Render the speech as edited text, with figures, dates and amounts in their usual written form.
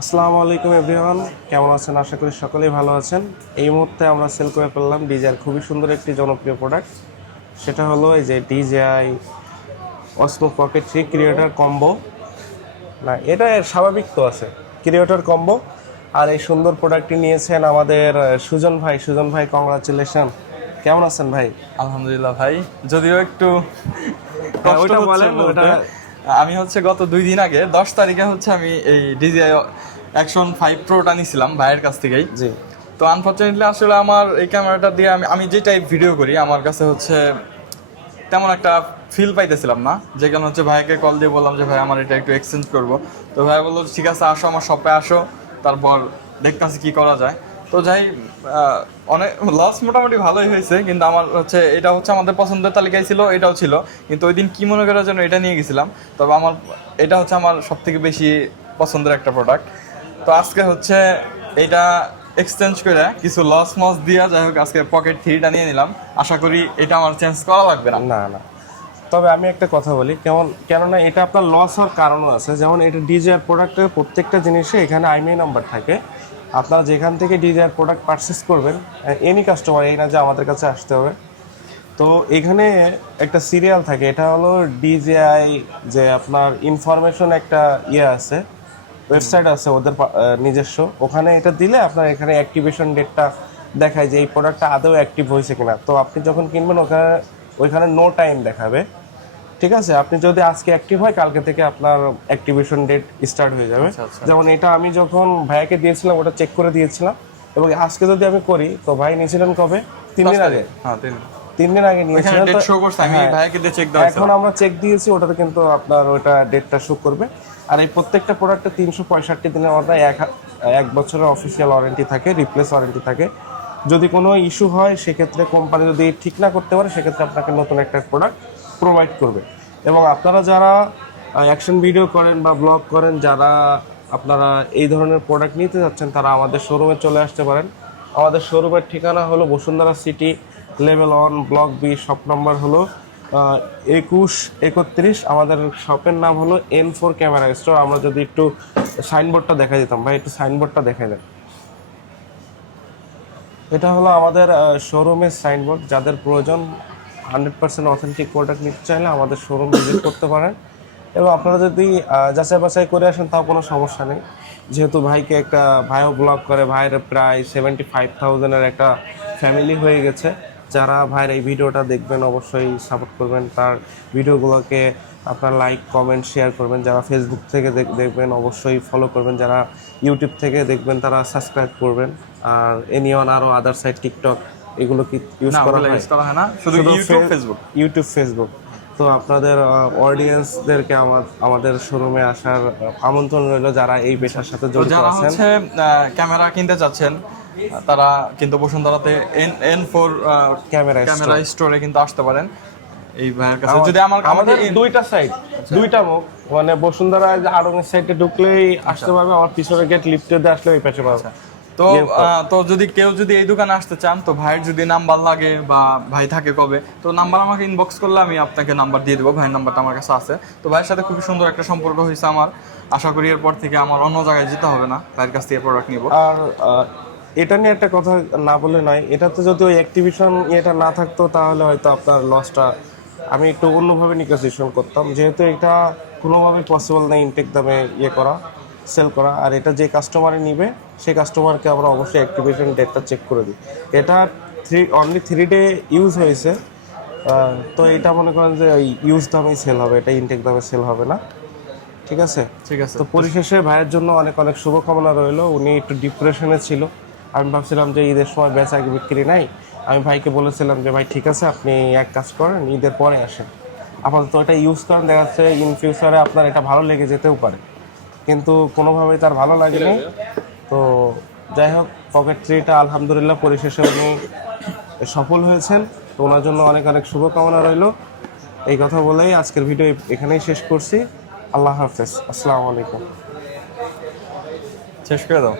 আসসালামু আলাইকুম এভরিওয়ান, কেমন আছেন? আশা করি সকলেই ভালো আছেন। এই মুহূর্তে আমরা সেল করে ফেললাম ডিজিআই খুবই সুন্দর একটি জনপ্রিয় প্রোডাক্ট। সেটা হলো এই যে ডিজিআই অসমো পকেট 3 ক্রিয়েটর কম্বো। না, এটা এর স্বাভাবিক তো আছে ক্রিয়েটর কম্বো। আর এই সুন্দর প্রোডাক্টটি নিয়েছেন আমাদের সুজন ভাই। সুজন ভাই, কংগ্রাচুলেশন। কেমন আছেন ভাই? আলহামদুলিল্লাহ ভাই, যদিও একটু হ্যাঁ, কষ্ট ওইটা হচ্ছে বলেন, বলতে। ওইটা। আমি গত 2 দিন আগে 10 তারিখে আমি এই DJI Action 5 Pro-টা নিয়েছিলাম ভাইয়ের কাছ থেকেই। জি। তো আনফরচুনেটলি আসলে আমার এই ক্যামেরাটা দিয়ে আমি যে টাইপ ভিডিও করি আমার কাছে তেমন একটা ফিল পাইতেছিলাম না, যে কারণে ভাইকে কল দিয়ে বললাম যে ভাই আমার এটা একটু এক্সচেঞ্জ করব। তো ভাই বললো ঠিক আছে আসো আমার শপে আসো, তারপর দেখতেছি কি করা যায়। তো অনেক লস মোটামুটি ভালোই হয়েছে, কিন্তু আমার এটা আমাদের পছন্দের তালিকায় ছিল, এটাও ছিল। কিন্তু ওই দিন কি মনে করার জন্য এটা নিয়ে গেছিলাম। তবে এটা আমার সব থেকে বেশি পছন্দের একটা প্রোডাক্ট। তো আজকে এটা এক্সচেঞ্জ করে কিছু লস মস দিয়া যাই হোক আজকে পকেট 3টা নিয়ে নিলাম। আশা করি এটা আমার চেঞ্জ করা লাগবে না। না না, তবে আমি একটা কথা বলি, কেননা এটা আপনার লস হওয়ার কারণও আছে। যেমন এটা ডিজিআই প্রোডাক্টের প্রত্যেকটা জিনিসে এখানে আইএমইআই নাম্বার থাকে। আপনারা যেখান থেকে ডিজিআই প্রোডাক্ট পারচেস করবেন, এনি কাস্টমার, এই না যে আমাদের কাছে আসতে হবে, তো এখানে একটা সিরিয়াল থাকে। এটা হলো ডিজিআই যে আপনার ইনফরমেশন একটা আছে, ওয়েবসাইট আছে ওদের নিজস্ব। ওখানে এটা দিলে আপনার এখানে অ্যাক্টিভেশন ডেটটা দেখায় যে এই প্রোডাক্টটা আদৌ অ্যাক্টিভ হয়েছে কিনা। তো আপনি যখন কিনবেন ওইখানে নো টাইম দেখাবে। ঠিক আছে, আপনি যদি আজকে অ্যাক্টিভ হয় কালকে থেকে আপনার অ্যাক্টিভেশন ডেট স্টার্ট হয়ে যাবে। যেমন এটা আমি যখন ভাইয়াকে দিয়েছিলাম ওটা চেক করে দিয়েছিলাম, এবং আজকে যদি আমি করি তো ভাই নিয়েছিলেন কবে? 3 দিন আগে। হ্যাঁ, 3 দিন আগে নিয়েছিলেন। তো এখন আমরা চেক দিয়েছি, ওটাতে কিন্তু আপনার ওইটা ডেটটা শো করবে। আর এই প্রত্যেকটা প্রোডাক্টে 365 দিনের মাথায় এক বছরের অফিসিয়াল ওয়ারেন্টি থাকে, রিপ্লেস ওয়ারেন্টি থাকে। যদি কোনো ইস্যু হয় সেক্ষেত্রে কোম্পানি যদি ঠিক না করতে পারে সেক্ষেত্রে আপনাকে নতুন একটা প্রোডাক্ট প্রোভাইড করবে। এবং আপনারা যারা অ্যাকশন ভিডিও করেন বা ব্লগ করেন, যারা আপনারা এই ধরনের প্রোডাক্ট নিতে যাচ্ছেন, তারা আমাদের শোরুমে চলে আসতে পারেন। আমাদের শোরুমের ঠিকানা হলো Bashundhara City, level 1, block B, shop number হলো 2131। আমাদের শপের নাম হলো N4 ক্যামেরা স্টোর। আমরা যদি একটু সাইনবোর্ডটা দেখা যেতাম ভাই, একটু সাইনবোর্ডটা দেখা দেন। এটা হলো আমাদের শোরুমের সাইনবোর্ড। যাদের প্রয়োজন 100% অথেন্টিক প্রোডাক্ট নিতে চাইলে আমাদের শোরুম ভিজিট করতে পারেন। এবং আপনারা যদি যাচাই বাছাই করে আসেন তাও কোনো সমস্যা নেই, যেহেতু ভাইও ব্লগ করে। ভাইয়ের প্রায় 75,000-এর একটা ফ্যামিলি হয়ে গেছে। যারা ভাইয়ের এই ভিডিওটা দেখবেন অবশ্যই সাপোর্ট করবেন, তার ভিডিওগুলোকে আপনার লাইক, কমেন্ট, শেয়ার করবেন। যারা ফেসবুক থেকে দেখবেন অবশ্যই ফলো করবেন, যারা ইউটিউব থেকে দেখবেন তারা সাবস্ক্রাইব করবেন। আর এনিওয়ান আরও আদার সাইড টিকটক এগুলো কি ইউজ করা হয় না, শুধু ইউটিউব, ফেসবুক। তো আপনাদের অডিয়েন্সদেরকে আমাদের শোরুমে আসার আমন্ত্রণ রইল, যারা এই পেশার সাথে জড়িত যারা আছেন। ক্যামেরা কিনতে চাচ্ছেন তারা কিন্তু বসুন্ধরাতে N4 ক্যামেরা স্টোরে কিন্তু আসতে পারেন এই ভাইয়ের কাছে। যদি আমাদের দুইটা সাইড, দুইটা মুখ, মানে বসুন্ধরা আড়ঙের সাইডে ঢুকলেই আসতে পারবে, আমার পিছনে গেট লিফটে দিয়ে আসলে ওই পাশে পাবে। তো কেউ যদি এই দোকানে আসতে চান, তো ভাইয়ের যদি নাম্বার লাগে বা ভাই থাকে কবে, তো নাম্বার আমাকে ইনবক্স করলে আমি আপনাকে নাম্বার দিয়ে দেবো। ভাইয়ের নাম্বারটা আমার কাছে আছে। তো ভাইয়ের সাথে খুবই সুন্দর একটা সম্পর্ক হয়েছে আমার। আশা করি এরপর থেকে আমার অন্য জায়গায় যেতে হবে না, ভাইয়ের কাছ থেকে প্রোডাক্ট নিব। আর এটা নিয়ে একটা কথা না বলে নয়, এটাতে যদি ওই অ্যাক্টিভিশন এটা না থাকতো তাহলে হয়তো আপনার লসটা আমি একটু অন্যভাবে নিগোসিয়েশন করতাম, যেহেতু এটা কোনোভাবে পসিবল নেই ইনটেক দামে সেল করা। আর এটা যে কাস্টমারে নিবে সেই কাস্টমারকে আমরা অবশ্যই অ্যাক্টিভেশন ডেটটা চেক করে দিই। এটা অনলি 3 ডে ইউজ হয়েছে, তো এটা মনে করেন যে ওই ইউজ দামেই সেল হবে, এটা ইনটেক দামে সেল হবে না। ঠিক আছে। তো পরিশেষে ভাইয়ের জন্য অনেক অনেক শুভকামনা রইল। উনি একটু ডিপ্রেশনে ছিল। আমি ভাবছিলাম যে ঈদের সময় বেচা বিক্রি নাই। আমি ভাইকে বলেছিলাম যে ভাই ঠিক আছে, আপনি এক কাজ করেন, ঈদের পরে আসেন, আপাতত এটা ইউজ করেন, দেখা যাচ্ছে ইন ফিউচারে আপনার এটা ভালো লেগে যেতেও পারে। কিন্তু কোনোভাবেই তার ভালো লাগেনি। তো যাই হোক, পকেট 3টা আলহামদুলিল্লাহ পরিশেষে উনি সফল হয়েছেন। তো ওনার জন্য অনেক অনেক শুভকামনা রইল। এই কথা বলেই আজকের ভিডিও এখানেই শেষ করছি। আল্লাহ হাফেজ, আসসালামু আলাইকুম। শেষ করে দাও।